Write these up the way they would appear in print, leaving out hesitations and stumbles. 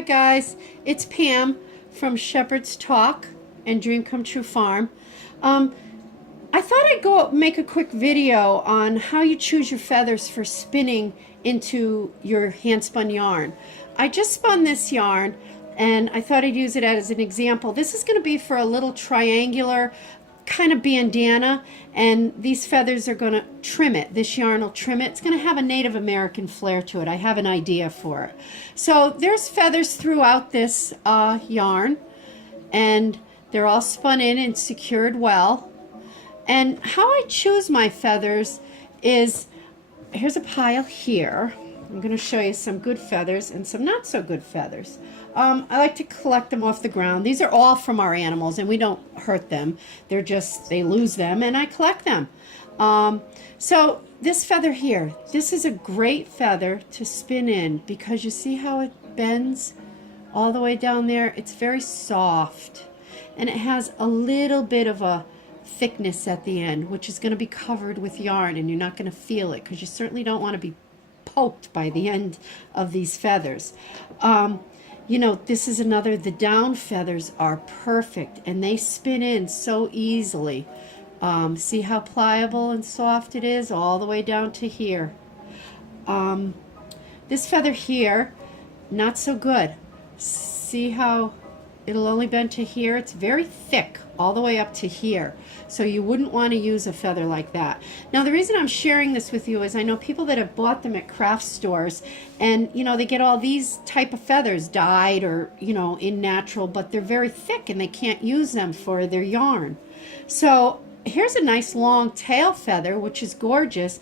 Hi guys, it's Pam from Shepherd's Talk and Dream Come True Farm. I thought I'd go make a quick video on how you choose your feathers for spinning into your hand spun yarn. I just spun this yarn and I thought I'd use it as an example. This is going to be for a little triangular kind of bandana, and these feathers are going to trim it. This yarn will trim it. It's going to have a Native American flair to it. I have an idea for it. So there's feathers throughout this yarn, and they're all spun in and secured well. And how I choose my feathers is, here's a pile here. I'm going to show you some good feathers and some not so good feathers. I like to collect them off the ground. These are all from our animals, and we don't hurt them. They're just, they lose them, and I collect them. So this feather here, this is a great feather to spin in because you see how it bends all the way down there? It's very soft, and it has a little bit of a thickness at the end, which is going to be covered with yarn, and you're not going to feel it because you certainly don't want to be poked by the end of these feathers. You know, this is another, the down feathers are perfect and they spin in so easily. See how pliable and soft it is all the way down to here. This feather here, not so good. See how it'll only bend to here? It's very thick all the way up to here. So you wouldn't want to use a feather like that. Now the reason I'm sharing this with you is I know people that have bought them at craft stores, and you know, they get all these type of feathers dyed or, you know, in natural, but they're very thick and they can't use them for their yarn. So here's a nice long tail feather, which is gorgeous,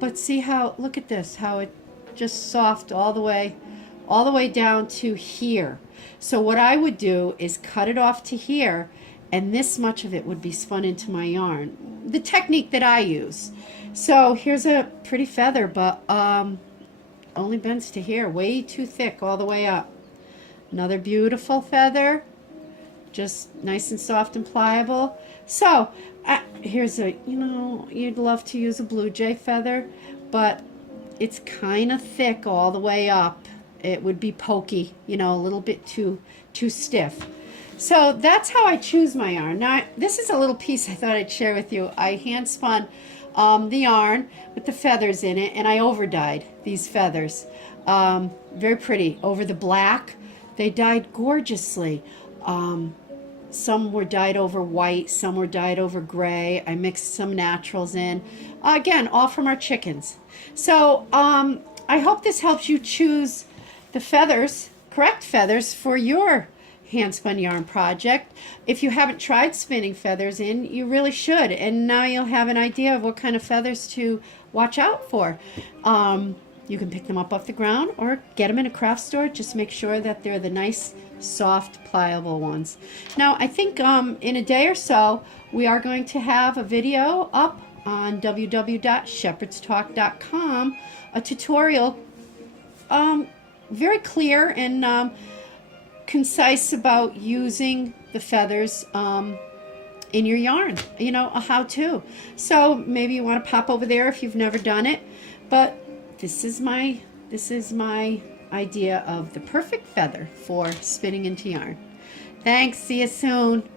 but see how, look at this, how it just soft all the way down to here. So what I would do is cut it off to here, and this much of it would be spun into my yarn. The technique that I use. So here's a pretty feather, but only bends to here, way too thick all the way up. Another beautiful feather, just nice and soft and pliable. So here's a, you know, you'd love to use a blue jay feather, but it's kind of thick all the way up. It would be pokey, you know, a little bit too stiff. So that's how I choose my yarn. Now, this is a little piece I thought I'd share with you. I hand spun the yarn with the feathers in it, and I over dyed these feathers. Very pretty. Over the black, they dyed gorgeously. Some were dyed over white, some were dyed over gray. I mixed some naturals in. Again, all from our chickens. So I hope this helps you choose the feathers, correct feathers, for your hand spun yarn project. If you haven't tried spinning feathers in, you really should, and now you'll have an idea of what kind of feathers to watch out for. You can pick them up off the ground or get them in a craft store. Just make sure that they're the nice, soft, pliable ones. Now I think in a day or so we are going to have a video up on www.shepherdstalk.com, a tutorial very clear and concise about using the feathers in your yarn, you know, a how-to. So maybe you want to pop over there if you've never done it, but this is my idea of the perfect feather for spinning into yarn. Thanks, see you soon.